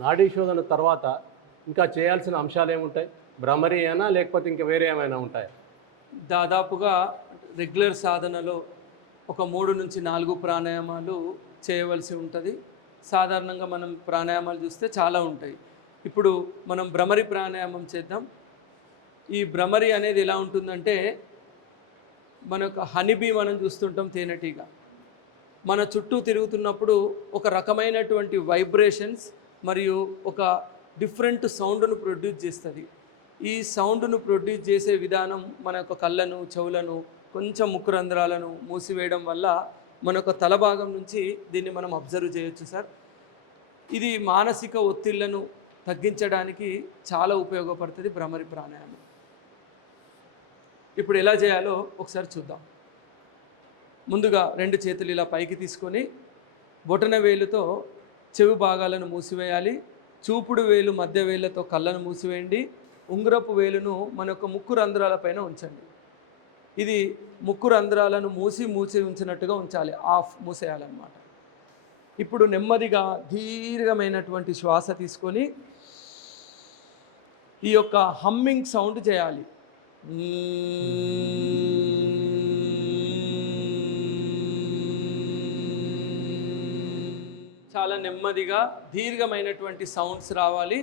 నాడీ శోధన తర్వాత ఇంకా చేయాల్సిన అంశాలు ఏముంటాయి భ్రమరి అయినా లేకపోతే ఇంకా వేరే ఏమైనా ఉంటాయా? దాదాపుగా రెగ్యులర్ సాధనలో ఒక మూడు నుంచి నాలుగు ప్రాణాయామాలు చేయవలసి ఉంటుంది. సాధారణంగా మనం ప్రాణాయామాలు చూస్తే చాలా ఉంటాయి. ఇప్పుడు మనం భ్రమరి ప్రాణాయామం చేద్దాం. ఈ భ్రమరి అనేది ఎలా ఉంటుందంటే మనకు హనీబీ మనం చూస్తుంటాం తేనెటీగ. మన చుట్టూ తిరుగుతున్నప్పుడు ఒక రకమైనటువంటి వైబ్రేషన్స్ మరియు ఒక డిఫరెంట్ సౌండ్ను ప్రొడ్యూస్ చేస్తుంది. ఈ సౌండ్ను ప్రొడ్యూస్ చేసే విధానం మన యొక్క కళ్ళను చెవులను కొంచెం ముక్కు రంధ్రాలను మూసివేయడం వల్ల మన యొక్క తల భాగం నుంచి దీన్ని మనం అబ్జర్వ్ చేయొచ్చు సార్. ఇది మానసిక ఒత్తిళ్ళను తగ్గించడానికి చాలా ఉపయోగపడుతుంది భ్రమరి ప్రాణాయామం. ఇప్పుడు ఎలా చేయాలో ఒకసారి చూద్దాం. ముందుగా రెండు చేతులు ఇలా పైకి తీసుకొని బొటన వేలుతో చెవి భాగాలను మూసివేయాలి. చూపుడు వేలు మధ్య వేళ్ళతో కళ్ళను మూసివేయండి. ఉంగరపు వేలును మన యొక్క ముక్కు రంధ్రాల పైన ఉంచండి. ఇది ముక్కు రంధ్రాలను మూసి మూసి ఉంచినట్టుగా ఉంచాలి. ఆఫ్ మూసేయాలన్నమాట. ఇప్పుడు నెమ్మదిగా దీర్ఘమైనటువంటి శ్వాస తీసుకొని ఈ యొక్క హమ్మింగ్ సౌండ్ చేయాలి. చాలా నెమ్మదిగా దీర్ఘమైనటువంటి సౌండ్స్ రావాలి.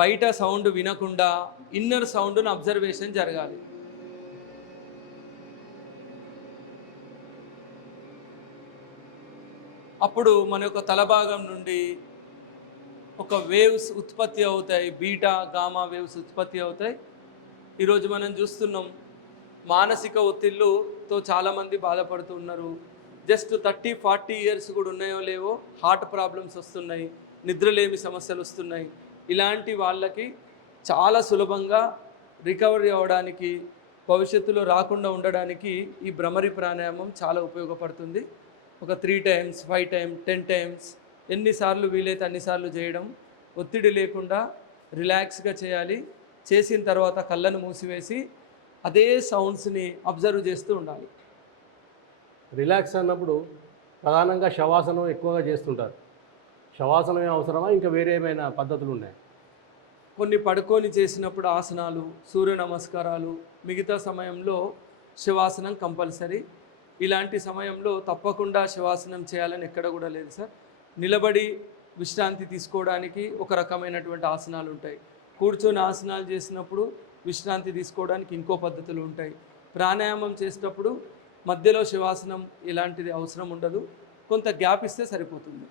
బయట సౌండ్ వినకుండా ఇన్నర్ సౌండ్ను అబ్జర్వేషన్ జరగాలి. అప్పుడు మన యొక్క తలభాగం నుండి ఒక వేవ్స్ ఉత్పత్తి అవుతాయి. బీటా గామా వేవ్స్ ఉత్పత్తి అవుతాయి. ఈరోజు మనం చూస్తున్నాం మానసిక ఒత్తిళ్ళుతో చాలామంది బాధపడుతున్నారు జస్ట్ థర్టీ ఫార్టీ ఇయర్స్ కూడా ఉన్నాయో లేవో హార్ట్ ప్రాబ్లమ్స్ వస్తున్నాయి నిద్రలేమి సమస్యలు వస్తున్నాయి. ఇలాంటి వాళ్ళకి చాలా సులభంగా రికవరీ అవ్వడానికి భవిష్యత్తులో రాకుండా ఉండడానికి ఈ భ్రమరి ప్రాణాయామం చాలా ఉపయోగపడుతుంది. ఒక three times five time ten times ఎన్నిసార్లు వీలైతే అన్నిసార్లు చేయడం ఒత్తిడి లేకుండా రిలాక్స్గా చేయాలి. చేసిన తర్వాత కళ్ళను మూసివేసి అదే సౌండ్స్ని అబ్జర్వ్ చేస్తూ ఉండాలి. రిలాక్స్ అన్నప్పుడు ప్రధానంగా శవాసనం ఎక్కువగా చేస్తుంటారు. శవాసనం ఏం అవసరమా? ఇంకా వేరే ఏమైనా పద్ధతులు ఉన్నాయి? కొన్ని పడుకొని చేసినప్పుడు ఆసనాలు సూర్య నమస్కారాలు మిగతా సమయంలో శివాసనం కంపల్సరీ. ఇలాంటి సమయంలో తప్పకుండా శివాసనం చేయాలని ఎక్కడ కూడా లేదు సార్. నిలబడి విశ్రాంతి తీసుకోవడానికి ఒక రకమైనటువంటి ఆసనాలు ఉంటాయి. కూర్చొని ఆసనాలు చేసినప్పుడు విశ్రాంతి తీసుకోవడానికి ఇంకో పద్ధతులు ఉంటాయి. ప్రాణాయామం చేసేటప్పుడు మధ్యలో శివాసనం ఇలాంటిది అవసరం ఉండదు. కొంత గ్యాప్ ఇస్తే సరిపోతుంది.